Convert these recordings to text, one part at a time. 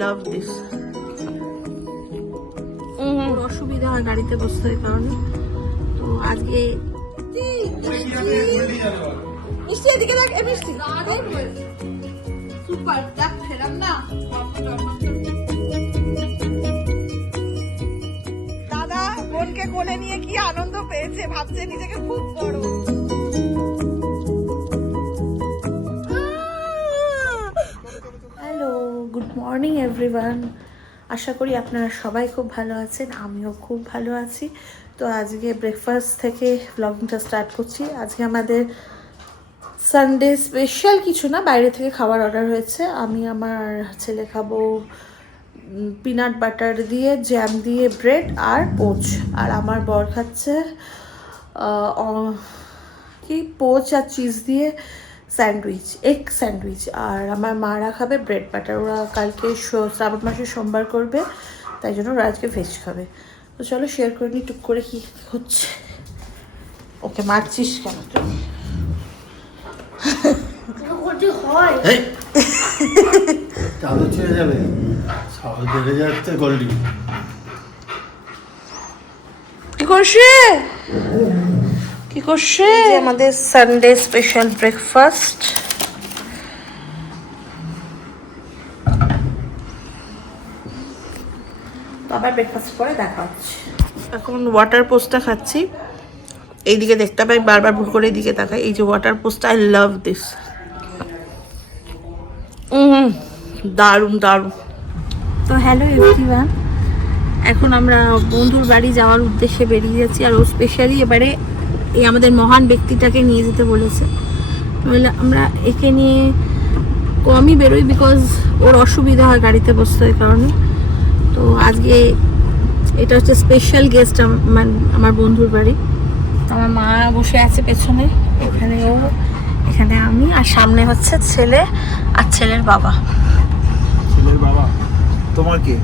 Love this. অসুবিধা হয় গাড়িতে বসতে কারণে। তো আজকে মিষ্টি এদিকে দেখ, মিষ্টি সুপার দেখ ফেরাম না। দাদা বোনকে কোলে নিয়ে কি আনন্দ পেয়েছে, ভাবছে নিজেকে খুব বড়। Hello, good morning everyone. আশা করি আপনারা সবাই খুব ভালো আছেন, আমিও খুব ভালো আছি। তো আজকে ব্রেকফাস্ট থেকে ব্লগিংটা স্টার্ট করছি। আজকে আমাদের সানডে স্পেশাল কিছু না, বাইরে থেকে খাবার অর্ডার হয়েছে। আমি আমার ছেলে খাবো পিনাট বাটার দিয়ে, জ্যাম দিয়ে ব্রেড আর পোচ। আর আমার বর খাচ্ছে কি পোচ আর চিজ দিয়ে স্যান্ডউইচ, এগ স্যান্ডউইচ। আর আমার মারা খাবে ব্রেড বাটার। ওরা কালকে শ্রাবণ মাসে সোমবার করবে, তাই জন্য ওরা আজকে ভেজ খাবে। তো চলো শেয়ার করে নিই টুক করে কি হচ্ছে। ওকে মারছিস কেন তুই? চাদর ছেড়ে যাবে, সবাই দেখে যাচ্ছে গোল্ডি। কি করছে কি করছে? আমাদের সানডে স্পেশাল ব্রেকফাস্ট। আবার ব্রেকফাস্ট করে দেখা হচ্ছে। এখন ওয়াটার পোস্টটা খাচ্ছি। এইদিকে দেখতে পাই, বারবার ভুল করে এইদিকে তাকাই। এই যে water post, I love this. দারুণ দারুণ। তো হ্যালো এভরিওয়ান, এখন আমরা বন্ধুর বাড়ি যাওয়ার উদ্দেশ্যে বেরিয়ে যাচ্ছি। আর ও স্পেশালি এবারে এই আমাদের মহান ব্যক্তিটাকে নিয়ে যেতে বলেছে। নইলে আমরা একে নিয়ে কমই বেরোই, বিকজ ওর অসুবিধা হয় গাড়িতে বসতে হয় কারণে। তো আজকে এটা হচ্ছে স্পেশাল গেস্ট আমার বন্ধুর বাড়ি। আমার মা বসে আছে পেছনে, এখানে ও, এখানে আমি, আর সামনে হচ্ছে ছেলে আর ছেলের বাবা। ছেলের বাবা তোমার কি?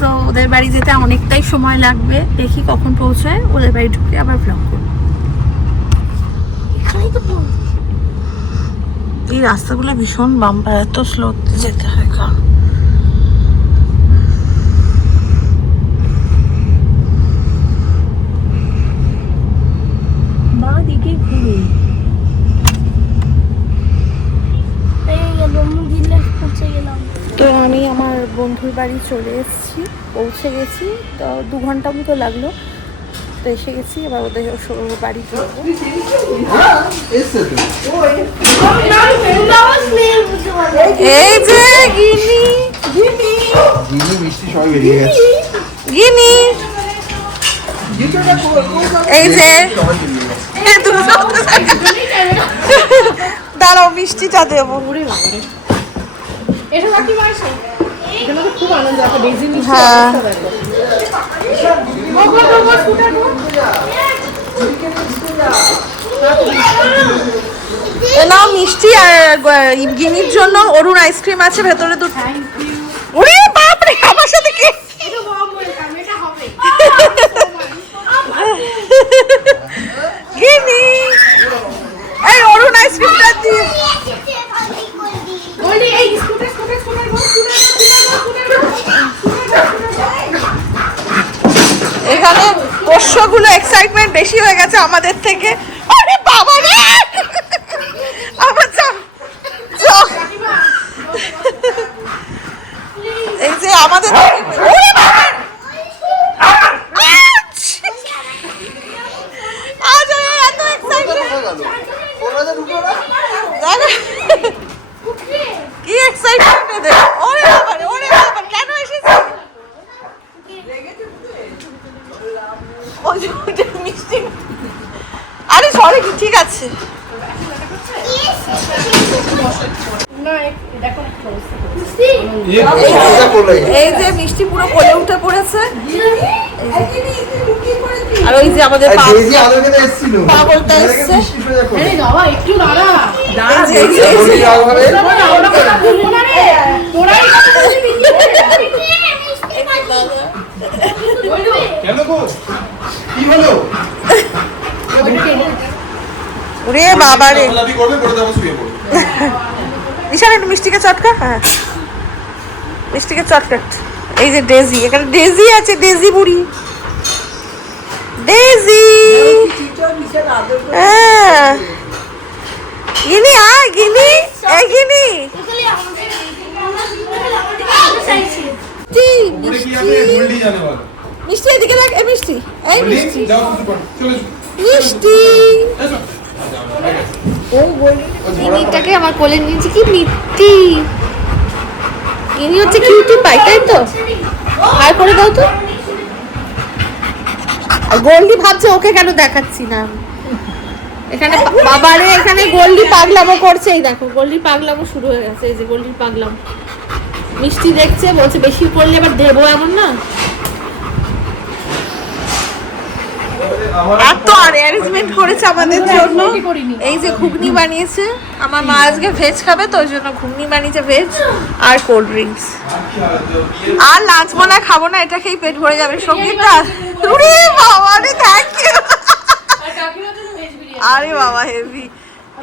তো ওদের বাড়ি যেতে অনেকটাই সময় লাগবে, দেখি কখন পৌঁছায়। ওদের বাড়ি ঢুকে আবার ব্লগ করব। এই রাস্তাগুলো ভীষণ বাম্পার, এত স্লো যেতে হয় কারণ বাঁ দিকে ঘুরে। তো আমি আমার বন্ধুর বাড়ি চলে এসেছি, পৌঁছে গেছি। তো 2 ঘন্টা মতো লাগলো। তো এসে গেছি, এবার ওদের বাড়ি যাবো। এই যে গিনি গিনি গিনি মিষ্টি সবাই বেরিয়ে গেছে। গিনি, এই যে দাঁড়াও মিষ্টিটা দেবো। হ্যাঁ, না মিষ্টি আর গিনির জন্য অরুণ আইসক্রিম আছে ভেতরে দুটো। ওরে বাপরে, আমার সাথে কি গিনি, এই অরুণ আইসক্রিমটা দিয়ে। এখানে পোষ্যগুলো এক্সাইটমেন্ট বেশি হয়ে গেছে আমাদের থেকে। আরে বাবা রে, আমার এই যে আমাদের এত এক্সাইটমেন্ট, কি এক্সাইটমেন্ট এদের। ওরে বাবা রে, ওরে বাবা, কেন এসেছে? মিষ্টি, আরে সরি, ঠিক আছে। এই যে মিষ্টি পুরো কোলে উঠে পড়েছে। আর ওই যে আমাদের পাগলটা এসছে। ওরে বাবা রে, নিশান একটু মিষ্টিকে চটকা। হ্যাঁ লিপস্টিকের চকলেট। এই যে ডেজি, এখানে ডেজি আছে, ডেজি বুড়ি, ডেজি। হ্যাঁ গিনি, আয় গিনি, এই গিনি। মিষ্টি এদিকে দেখ, এই মিষ্টি, এই মিষ্টি, মিষ্টি। গিনিটাকে আমার কোলে নিয়েছি, কি মিষ্টি। গিনি হচ্ছে কিউটি পাই, তাই তো? আর করে দাও তো। গোল্ডি ভাবছে ওকে কেন দেখাচ্ছি না। এখানে বাবারে, এখানে গোল্ডি পাগলামো করছে। এই দেখো গোল্ডি পাগলামো শুরু হয়ে গেছে। এই যে গোল্ডি পাগলাম, মিষ্টি দেখছে, বলছে বেশি করলে এবার দেবো, এমন না। এত অ্যারেঞ্জমেন্ট করেছে আমাদের জন্য। এই যে ঘুগনি বানিয়েছে, আমার মা আজকে ভেজ খাবে তো ওই জন্য ঘুগনি বানিয়েছে ভেজ, আর কোল্ড ড্রিঙ্কস। আর লাঞ্চ মনে হয় খাবো না, এটা খেয়েই পেট ভরে যাবে। সঙ্গীতা, উরে বাবা রে, থ্যাংক ইউ। আরে বাবা হেভি,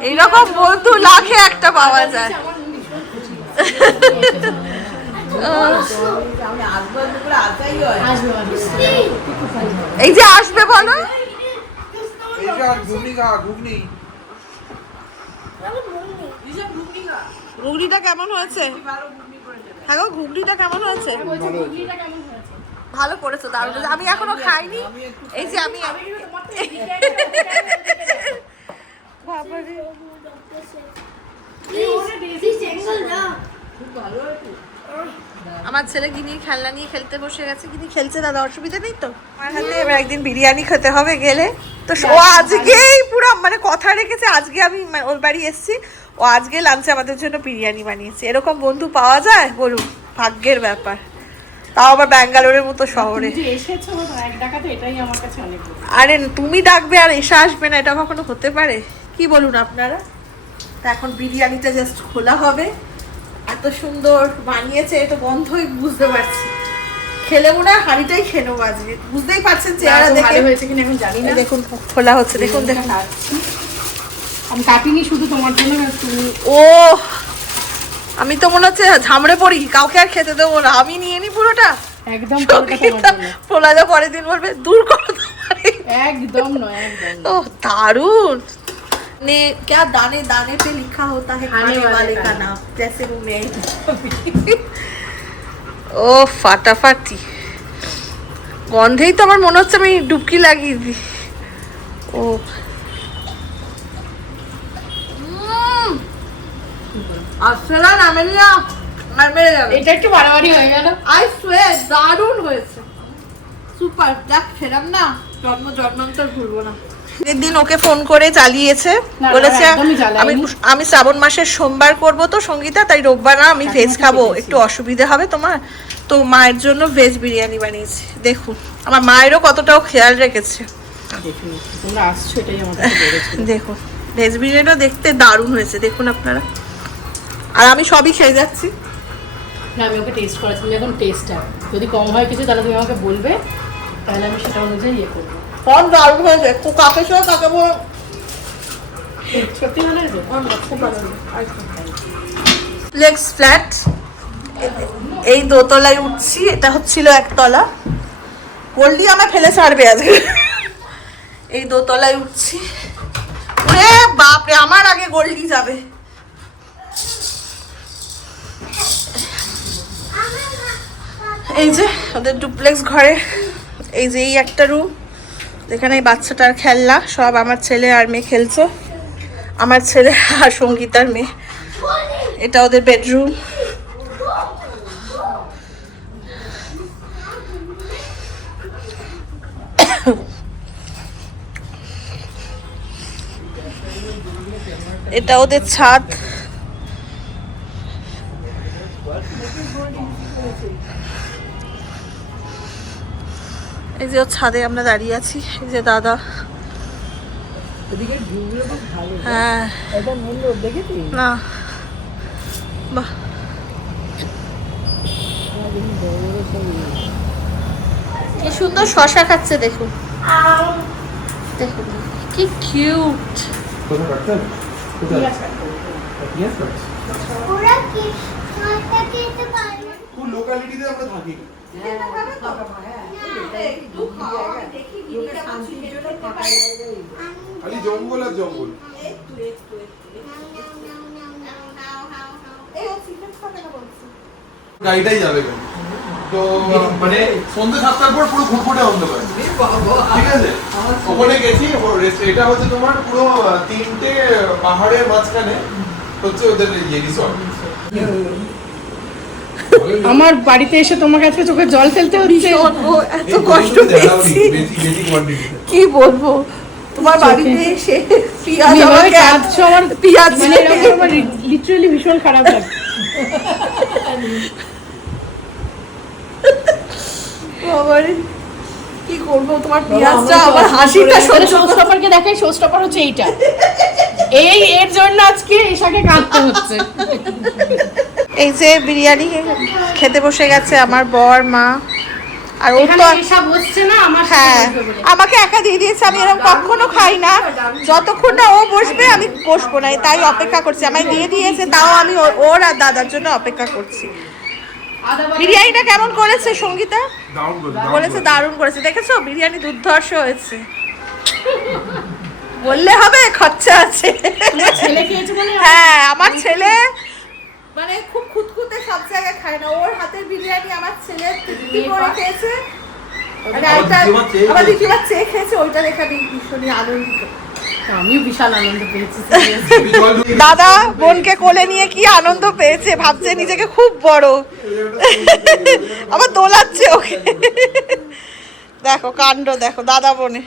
এইরকম বন্ধু লাখে একটা পাওয়া যায়। এই যে আসবে বলো, ঘুগনিটা কেমন হয়েছে? হ্যাঁ গো, ঘুগনিটা কেমন হয়েছে? ভালো করেছো, দারুণ। আমি এখনো খাইনি। এই যে আমি আমার ছেলে গিনির খেলনা নিয়ে খেলতে বসে গেছে। গিনি খেলছে, দাদা অসুবিধা নেই তো? আমার হাতে এবার একদিন বিরিয়ানি খেতে হবে গেলে। তো ও আজকেই পুরো মানে কথা রেখেছে, আজকে আমি ওর বাড়ি এসেছি, ও আজকে লাঞ্চে আমাদের জন্য বিরিয়ানি বানিয়েছে। এরকম বন্ধু পাওয়া যায় বলুন, ভাগ্যের ব্যাপার। তাও আবার ব্যাঙ্গালোরের মতো শহরে। আরে তুমি ডাকবে আর এসে আসবে না, এটা কখনো হতে পারে? কি বলুন আপনারা? তা এখন বিরিয়ানিটা জাস্ট খোলা হবে। এত সুন্দর বানিয়েছে, এটা গন্ধই বুঝতে পারছি। খেলে মনে হয় হাঁড়িটাই খেলো আজকে, বুঝতেই পারছেন চেহারা দেখে। হয়েছে কিনা আমি জানি না। দেখুন খোলা হচ্ছে, দেখুন দেখুন। আমি কাটিনি শুধু তোমার জন্য। ও আমি তো মনে হচ্ছে ঝামড়ে পড়ি, কাউকে আর খেতে দেবো না, আমি নিয়ে নি পুরোটা। একদম পোলাদা পরের দিন বলবে দূর করো তোমার। একদম নয়, একদম। ओ दारुण ने क्या दाने दाने पे लिखा होता है खाने वाले का नाम, जैसे वो मैं। ও ফাটাফাটি গন্ধেই তো আমার মনে হচ্ছে আমি ডুবকি লাগিয়ে দিই। ও আসলে না মেলিয়া আর মেরে যাবে। এটা একটু বাড়াবাড়ি হয়ে গেল। আই সোয়ে দারুণ হয়েছে, সুপার। যাক খেলাম না, জন্মান্তর ভুলবো না। একদিন ওকে ফোন করে চালিয়েছে, বলেছে আমি শ্রাবণ মাসের সোমবার করব তো সঙ্গীতা, তাই রোববার না আমি ভেজ খাবো, একটু অসুবিধা হবে তোমার, তো মায়ের জন্য ভেজ বিরিয়ানি বানিয়েছি। দেখুন আমার মায়েরও কতটাও খেয়াল রেখেছে। দেখুন ভেজ বিরিয়ানিটা দেখতে দারুণ হয়েছে, দেখুন আপনারা। আর আমি সবই খেয়ে যাচ্ছি। না আমি ওকে টেস্ট করাচ্ছি, এখন টেস্টটা যদি কম হয় কিছু তাহলে তুমি আমাকে বলবে, তাহলে আমি সেটা অনুযায়ী ইয়ে করবো। কম দারুণ হয়েছে, কাকে সহ কাকে বল, সত্যি ভালো হয়েছে। Legs flat. এই দোতলায় উঠছি, এটা হচ্ছিল একতলা। গোল্ডি আমার ফেলে ছাড়বে আজকে। এই দোতলায় উঠছি, ওরে বাপরে আমার আগে গোল্ডি যাবে। এই যে ওদের ডুপ্লেক্স ঘরে, এই যে এই একটা রুম, যেখানে এই বাচ্চাটার খেলনা সব আমার ছেলে আর মেয়ে খেলছে, আমার ছেলে আর সঙ্গীতার মেয়ে। এটা ওদের বেডরুম। এটা ওদের ছাদ। এই যে ওর ছাদে আমরা দাঁড়িয়ে আছি, এই যে দাদা। হ্যাঁ না বাহ, কি সুন্দর শশা খাচ্ছে, দেখুন দেখুন কি কিউট। কোন লোকালিটিতে আমরা থাকি? খালি জঙ্গল আর জঙ্গল। গাড়িটাই যাবে কেন? তো মানে সন্ধ্যে 7টার পর পুরো ঘুটঘুটে অন্ধকার, ঠিক আছে? ওখানে গেছি, এটা হচ্ছে তোমার পুরো 3টে পাহাড়ের মাঝখানে হচ্ছে ওদের রিসর্ট। আমার বাড়িতে এসে তোমাকে আজকে চোখে জল ফেলতে হচ্ছে। এত কষ্ট পেয়েছি কি বলবো। তোমার বাড়িতে এসে পিয়াজ আমাকে পিয়াজ মানে এরকম আমার লিটারালি ভীষণ খারাপ লাগে। বাবারে কি করবো, তোমার পিয়াজটা আমার হাসিটা সহ্য শোস্টপারকে দেখাই, শোস্টপার হচ্ছে এইটা। এর জন্য আজকে এসাকে কাঁদতে হচ্ছে। এই যে বিরিয়ানি খেতে বসে গেছে আমার বর, মা, আর ও তো এসব হচ্ছে না আমার। হ্যাঁ আমাকে একা দিয়ে দিয়েছে, আমি এরকম কখনো খাই না, যতক্ষণ না ও বসবে আমি বসবো না, তাই অপেক্ষা করছি। আমায় দিয়ে দিয়েছে, তাও আমি ওর আর দাদার জন্য অপেক্ষা করছি। বিরিয়ানিটা কেমন করেছে সঙ্গীতা? বলেছে দারুণ করেছে। দেখেছো বিরিয়ানি দুর্ধর্ষ হয়েছে। বললে হবে, খরচা আছে। ছেলে খেয়েছে বলে? হ্যাঁ আমার ছেলে মানে খুব খুঁতখুঁতে, সব জায়গায় খায় না। ওর হাতের বিরিয়ানি আমার ছেলে তৃপ্তি করে খেয়েছে, মানে আবার দ্বিতীয়বার চেয়ে খেয়েছে, ওইটা দেখে আমি ভীষণই আনন্দিত। আমিও বিশাল আনন্দ পেয়েছি। দাদা বোনকে কোলে নিয়ে কি আনন্দ পেয়েছে, ভাবছে নিজেকে খুব বড়, আবার দোলাচ্ছে ওকে। দেখো কাণ্ড, দেখো দাদা বোনে,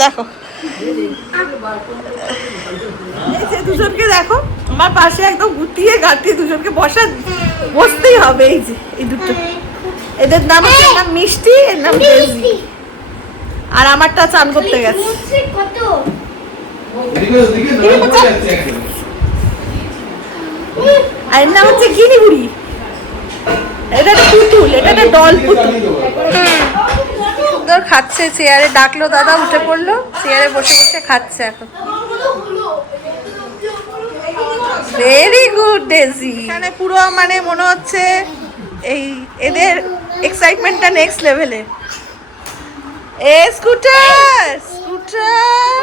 দেখো এই যে দুজনকে দেখো আমার পাশে একদম গুটিয়ে গাঁটিয়ে দুজনকে বসতেই হবে। এই যে এই দুটো, এদের নাম হচ্ছে, এর নাম মিষ্টি, এর নাম ডেজি, আর আমারটা চান করতে গেছে। আর এর নাম হচ্ছে গিনি বুড়ি, এটা একটা পুতুল, এটা একটা ডল পুতুল। সুন্দর খাচ্ছে, চেয়ারে ডাকলো দাদা, উঠে পড়লো, চেয়ারে বসে বসে খাচ্ছে এখন। Very good daisy. এখানে পুরো মানে মনে হচ্ছে এই এদের এক্সাইটমেন্টটা নেক্সট লেভেলে। এ স্কুটার স্কুটার,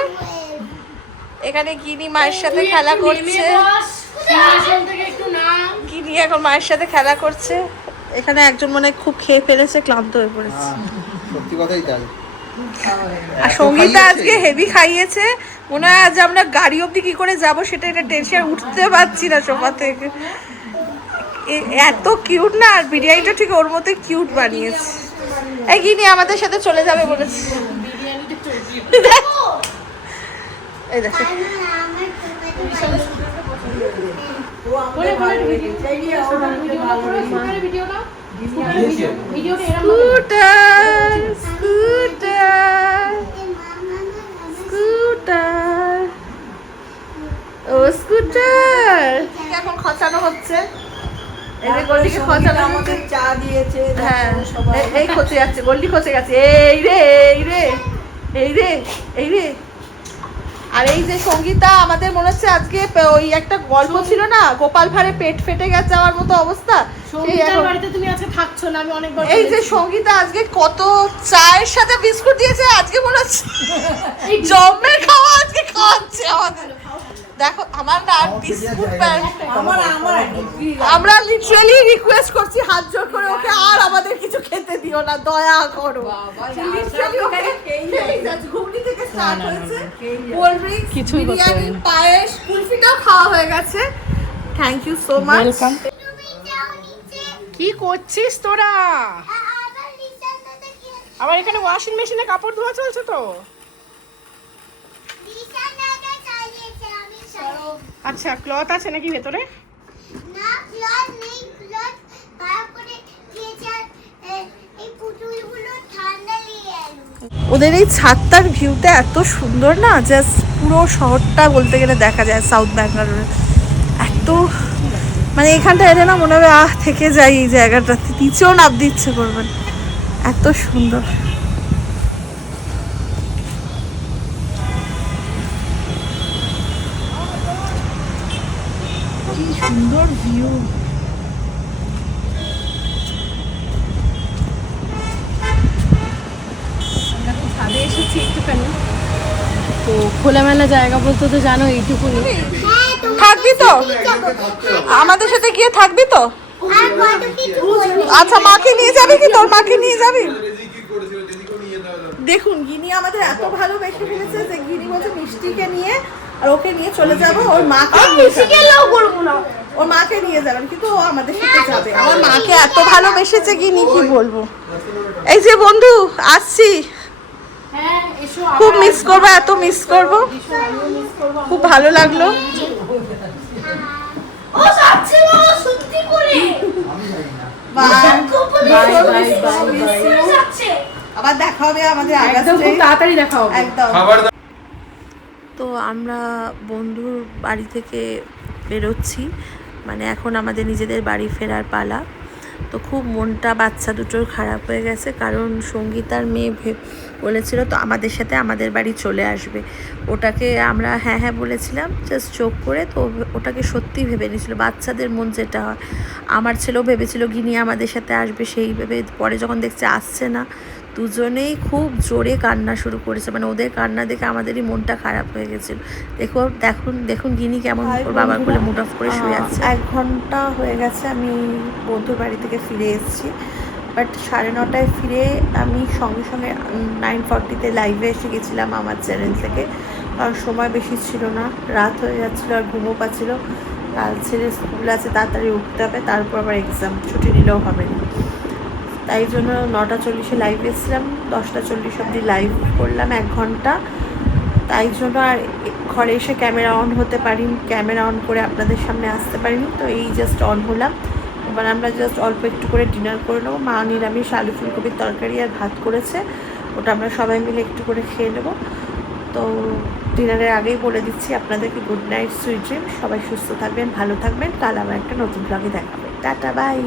এখানে গিনি মায়ের সাথে খেলা করছে, গিনি এখন মায়ের সাথে খেলা করছে। এখানে একজন মনে হয় খুব খেয়ে ফেলেছে, ক্লান্ত হয়ে পড়েছে। সত্যি কথাই তাই। আর সঙ্গীতা আজকে হেভি খাইয়েছে, মনে হয় আজ আমরা গাড়ি অবধি কি করে যাব সেটা এটা টেনশন, উঠতে পারছি না সোফা থেকে। এত কিউট না, আর বিরিয়ানিটা ঠিক ওর মতোই কিউট বানিয়েছে। এই গিনি আমাদের সাথে চলে যাবে বলেছে। এই দেখো স্কুটার স্কুটার স্কুটার, ও স্কুটার এখন খচানো হচ্ছে। এই যে গোল্ডিকে খচানো, আমাদের চা দিয়েছে। হ্যাঁ এই খচে যাচ্ছে, গোল্ডি খচে গেছে। এই রে এই রে এই রে এই রে। আর এই যে সঙ্গীতা, আমাদের মনে হচ্ছে আজকে ওই একটা গল্প ছিল না, গোপাল ভাঁড়ে পেট ফেটে গেছে আমার মতো অবস্থা। তুমি আজকে থাকছো না, আমি অনেকবার এই যে সঙ্গীতা আজকে কত চায়ের সাথে বিস্কুট দিয়েছে, আজকে মনে হচ্ছে জমে খাওয়া আজকে খাওয়াচ্ছে আমাদের। দেখো আমার না বিস্কুট আমরা লিটারালি রিকোয়েস্ট করছি হাত জোর করে ওকে, আর আমাদের কিছু খেতে দিও না, দয়া করো। লিটারালি ওকে ঘুগনি থেকে স্টার্ট হয়েছে, কোল্ড ড্রিঙ্কস, বিরিয়ানি, পায়েস, কুলফিটাও খাওয়া হয়ে গেছে। Thank you so much. Welcome. কি করছিস তোরা? আবার এখানে ওয়াশিং মেশিনে কাপড় ধোয়া চলছে তো। আচ্ছা ক্লথ আছে নাকি ভেতরে? না ক্লথ নেই, ক্লথ তারপরে টিচার এই পুতুলগুলো ঠান্ডা নিয়ে এলো। ওদের এই ছাদটার ভিউটা এত সুন্দর না, জাস্ট পুরো শহরটা বলতে গেলে দেখা যায় সাউথ ব্যাঙ্গালোরে। এত মানে এখানটা এলে না মনে হবে থেকে যাই এই জায়গাটাতে, নিচেও নামতে ইচ্ছে করবে, এত সুন্দর। কি সুন্দর ভিউ। আমরা এখন ছাদে এসেছি একটুখানি, তো খোলামেলা জায়গা বলতে তো জানো এইটুকুনি। হ্যাঁ তুমি থাকবি তো যাবো। আমাদের সাথে গিয়ে থাকবি তো? আর কত কিছু বলবো। আচ্ছা মাকে নিয়ে যাবি কি? তোর মাকে নিয়ে যাবি? কি করেছিল দিদিকেও নিয়ে যেতে হবে। দেখুন গিনি আমাদের এত ভালোবেসে ফেলেছে যে গিনি বলছে মিষ্টিকে নিয়ে আর ওকে নিয়ে চলে যাবো, ওর মাকে নিয়ে যাবে। ওর মাকে নিয়ে যাবেন কিন্তু ও আমাদের সাথে যাবে। আমার মাকে এত ভালোবেসেছে গিনি কি বলবো। এই যে বন্ধু আসছি, হ্যাঁ এসো, খুব মিস করবো, এত মিস করবো, মিস করবো। খুব ভালো লাগলো। ও যাচ্ছে না সত্যি করে। যাচ্ছে। আবার দেখা হবে আমাদের একদম খুব তাড়াতাড়ি দেখা হবে। একদম। খাবার তো আমরা বন্ধুর বাড়ি থেকে বেরোচ্ছি, মানে এখন আমাদের নিজেদের বাড়ি ফেরার পালা। তো খুব মনটা বাচ্চা দুটোর খারাপ হয়ে গেছে, কারণ সঙ্গীতার মেয়ে বলেছিল তো আমাদের সাথে আমাদের বাড়ি চলে আসবে। ওটাকে আমরা হ্যাঁ হ্যাঁ বলেছিলাম জাস্ট চোখ করে, তো ওটাকে সত্যি ভেবে নিয়েছিল। বাচ্চাদের মন যেটা হয়, আমার ছেলেও ভেবেছিল গিনি আমাদের সাথে আসবে, সেই ভেবে পরে যখন দেখছে আসছে না, দুজনেই খুব জোরে কান্না শুরু করেছে। মানে ওদের কান্না দেখে আমাদেরই মনটা খারাপ হয়ে গেছিল। দেখুন গিনি কেমন ওর বাবার কোলে মুড অফ করে শুয়ে আছে। 1 ঘন্টা হয়ে গেছে আমি বন্ধুর বাড়ি থেকে ফিরে এসেছি, বাট 9:30 ফিরে আমি সঙ্গে সঙ্গে 9:40-তে লাইভে এসে গেছিলাম আমার চ্যানেল থেকে, কারণ সময় বেশি ছিল না, রাত হয়ে যাচ্ছিলো আর ঘুমও পাচ্ছিলো। কাল ছেলে স্কুল আছে, তাড়াতাড়ি উঠতে হবে, তারপর আবার এক্সাম, ছুটি নিলেও হবে না। তাই জন্য 9:40-এ লাইভ এসেছিলাম, 10:40 অবধি লাইভ করলাম 1 ঘন্টা। তাই জন্য আর ঘরে এসে ক্যামেরা অন হতে পারিনি, ক্যামেরা অন করে আপনাদের সামনে আসতে পারিনি। তো এই জাস্ট অন হলাম। এবার আমরা জাস্ট অল্প একটু করে ডিনার করে নেবো। মা নিরামিষ আলু ফুলকপির তরকারি আর ভাত করেছে, ওটা আমরা সবাই মিলে একটু করে খেয়ে নেবো। তো ডিনারের আগেই বলে দিচ্ছি আপনাদেরকে গুড নাইট, সুইট ড্রিম। সবাই সুস্থ থাকবেন, ভালো থাকবেন। কাল আবার একটা নতুন ব্লগে দেখাবে। Tata, by.